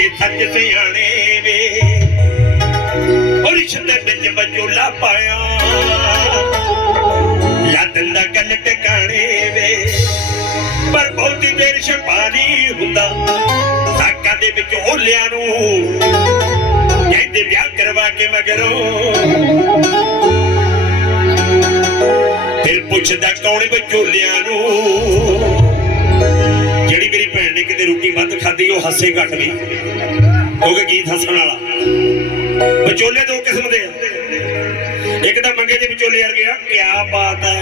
ਹੁੰਦੇ ਸੱਚ ਸਿਆਣੇ ਵੇ। ਉਹ ਰਿਸ਼ਤੇ ਵਿੱਚ ਬਚੋਲਾ ਪਾਇਆ। ਲੱਦਨ ਦਾ ਗੱਲ ਟਿਕਾਣੇ ਵੇ। ਪਰ ਬਹੁਤੀ ਦੇਰ ਛਪਾਣੀ ਹੁੰਦਾ। ਸਾਕਾਂ ਦੇ ਵਿੱਚ ਓਲਿਆਂ ਨੂੰ ਕਹਿੰਦੇ, ਵਿਆਹ ਕਰਵਾ ਕੇ ਮਗਰੋਂ। ਫਿਰ ਪੁੱਛਦਾ, ਕੌਣ ਵਿਚੋਲਿਆਂ ਨੂੰ? ਜਿਹੜੀ ਮੇਰੀ ਨੇ ਕਿਤੇ ਰੋਟੀ ਵੱਧ ਖਾਧੀ ਉਹ ਹੱਸੇ ਘੱਟ ਵੀ ਕਿਉਂਕਿ ਗੀਤ ਹੱਸਣ ਵਾਲਾ। ਵਿਚੋਲੇ ਦੋ ਕਿਸਮ ਦੇ ਆ। ਇੱਕ ਤਾਂ ਮੰਗੇ ਦੇ ਵਿਚੋਲੇ ਵਰਗੇ ਆ ਕਿਆ ਬਾਤ ਹੈ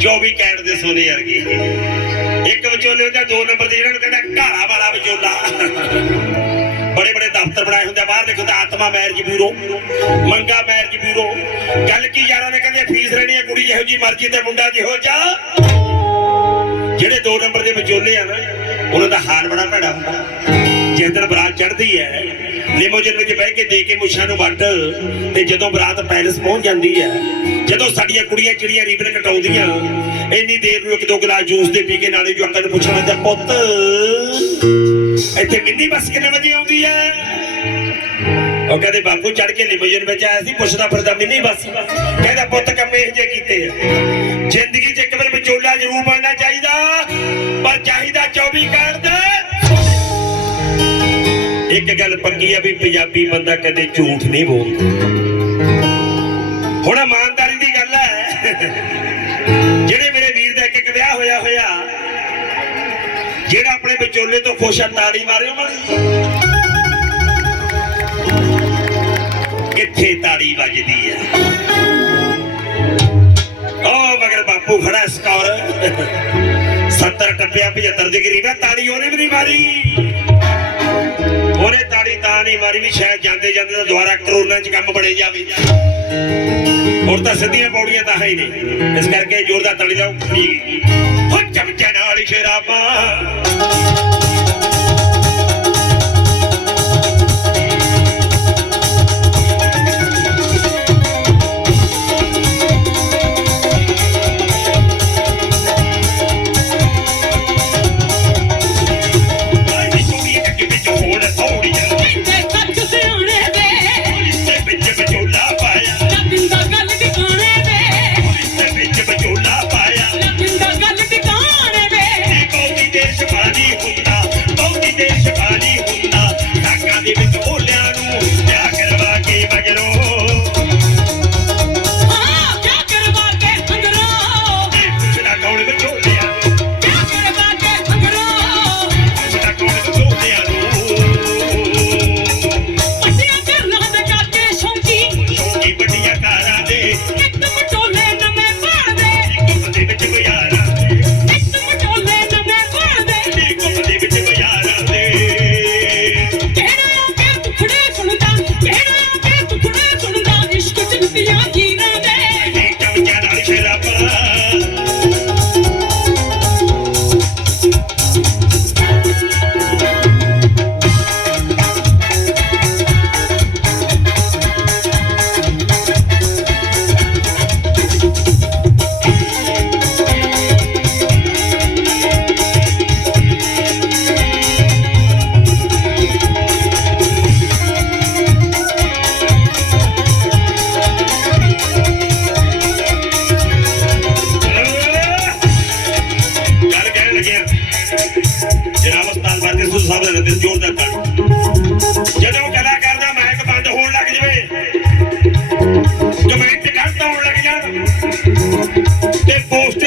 24 ਕੈਰਟ ਦੇ ਸੋਨੇ ਵਰਗੀ। ਇੱਕ ਵਿਚੋਲੇ ਹੁੰਦਾ ਦੋ ਨੰਬਰ ਦੇ ਜਿਹੜਾ ਨੂੰ ਕਹਿੰਦਾ ਘਾੜਾ ਵਾਲਾ ਵਿਚੋਲਾ। ਬੜੇ ਬੜੇ ਦਫ਼ਤਰ ਬਣਾਏ ਹੁੰਦੇ ਆ, ਬਾਹਰ ਦੇਖੋ ਤਾਂ ਆਤਮਾ ਮੈਰਿਜ ਬਿਊਰੋ ਮੰਗਾ ਮੈਰਿਜ ਬਿਊਰੋ। ਗੱਲ ਕੀ ਯਾਰਾਂ ਨੇ ਕਹਿੰਦੇ ਫੀਸ ਰਹਿਣੀ ਹੈ ਕੁੜੀ ਜਿਹੋ ਜੀ ਮਰਜ਼ੀ ਤੇ ਮੁੰਡਾ ਜਿਹੋ ਜਾ ਜਿਹੜੇ ਦੋ ਨੰਬਰ ਦੇ ਵਿਚੋਲੇ ਆ ਨਾ, ਉਹਨਾਂ ਦਾ ਹਾਲ ਬੜਾ ਭੈੜਾ ਹੁੰਦਾ। ਜਿਸ ਬਰਾਤ ਚੜ੍ਹਦੀ ਹੈ, ਲਿਮੋਜਨ ਵਿੱਚ ਬਹਿ ਕੇ ਦੇ ਕੇ ਮੁੱਛਾਂ ਨੂੰ ਵੱਟ ਤੇ ਜਦੋਂ ਬਰਾਤ ਪੈਲਸ ਪਹੁੰਚ ਜਾਂਦੀ ਹੈ, ਜਦੋਂ ਸਾਡੀਆਂ ਕੁੜੀਆਂ ਚਿੜੀਆਂ ਰੀਬਨ ਕਟਾਉਂਦੀਆਂ, ਇੰਨੀ ਦੇਰ ਨੂੰ ਇੱਕ ਦੋ ਗਲਾਸ ਜੂਸ ਦੇ ਪੀ ਕੇ ਨਾਲੇ ਜੋ ਅੰਕਲ ਨੂੰ ਪੁੱਛਣਾ ਹੁੰਦਾ ਪੁੱਤ, ਇੱਥੇ ਮਿੰਨੀ ਬੱਸ ਕਿੰਨੇ ਵਜੇ ਆਉਂਦੀ ਹੈ? ਉਹ ਕਹਿੰਦੇ, ਬਾਪੂ ਚੜ ਕੇ ਲਿਮੋਜਨ ਵਿੱਚ ਆਇਆ ਸੀ, ਪੁੱਛਦਾ ਫਿਰਦਾ, ਮਿੰਨੀ ਬੱਸ? ਕਹਿੰਦਾ, ਪੁੱਤ, ਕੰਮੇ ਜੇ ਕੀਤੇ ਆ। ਜ਼ਿੰਦਗੀ ਇੱਕ ਗੱਲ ਪੱਕੀ ਆ ਵੀ ਪੰਜਾਬੀ ਬੰਦਾ ਕਦੇ ਝੂਠ ਨਹੀਂ ਬੋਲਦਾ। ਹੁਣ ਇਮਾਨਦਾਰੀ ਦੀ ਗੱਲ ਹੈ ਜਿਹੜੇ ਮੇਰੇ ਵੀਰ ਦਾ ਇੱਕ ਇੱਕ ਵਿਆਹ ਹੋਇਆ ਹੋਇਆ, ਜਿਹੜਾ ਆਪਣੇ ਵਿਚੋਲੇ ਤੋਂ ਖੁਸ਼ ਆ, ਤਾੜੀ ਮਾਰਿਓ ਮਾਰੀ ਕਿੱਥੇ ਤਾੜੀ ਵੱਜਦੀ ਹੈ ਓ ਮਗਰ ਬਾਪੂ ਖੜਾ ਸਕੌਰ 70 ਟੱਪਿਆ 75 ਦੀ ਗਰੀਬ ਹੈ ਤਾੜੀ ਉਹਨੇ ਵੀ ਨਹੀਂ ਮਾਰੀ। ਨਹੀਂ ਮਾਰੀ ਵੀ ਸ਼ਾਇਦ ਜਾਂਦੇ ਜਾਂਦੇ ਤਾਂ ਦੁਬਾਰਾ ਕਰੋਨਾ 'ਚ ਕੰਮ ਬਣੇ ਜਾਵੇ। ਹੋਰ ਤਾਂ ਸਿੱਧੀਆਂ ਪੌੜੀਆਂ ਤਾਂ ਹੈ ਹੀ ਨਹੀਂ। ਇਸ ਕਰਕੇ ਜ਼ੋਰਦਾਰ ਤਾੜੀ ਲਾਓ। ਠੀਕ ਹੋ ਚਮਚੇ ਨਾਲ ਸ਼ਰਾਬਾਂ ਤੇ ਪੋਸਟਰ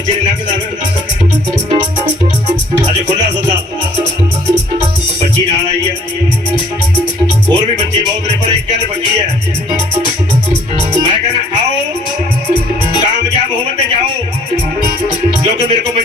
ਕੇ ਜਿਹੜੇ ਲੰਘਦਾ ਨਾ ਅਜੇ ਖੁੱਲਾ ਸੱਦਾ। ਬੱਚੀ ਨਾਲ ਆਈ ਹੈ ਹੋਰ ਵੀ ਬੱਚੇ ਬਹੁਤ ਨੇ, ਪਰ ਇੱਕ ਗੱਲ ਬੱਚੀ ਹੈ। ਮੈਂ ਕਹਿੰਦਾ, ਆਓ। ਕਾਮਯਾਬ ਹੋਵੋ ਤੇ ਜਾਓ। ਕਿਉਂਕਿ ਮੇਰੇ ਕੋਲ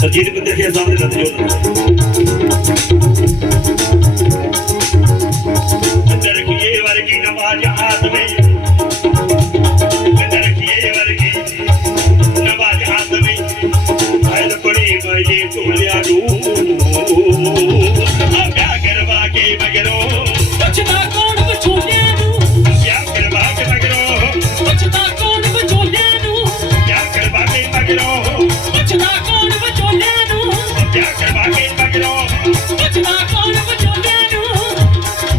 ਸਰਜੀਤ ਬਿੰਦਰ ਖੇਰ ਸਾਹਿਬ ਦੇ ਰੱਤ ਜੋੜ ਅੰਦਰ ਕੀਏ ਵਰਗੀ ਨਮਾਜ਼ ਆਦਮੀ ਅੰਦਰ ਕੀਏ ਵਰਗੀ ਨਮਾਜ਼ ਆਦਮੀ ਹਾਇ ਬੜੀ ਮਾਈ ਤੂੰ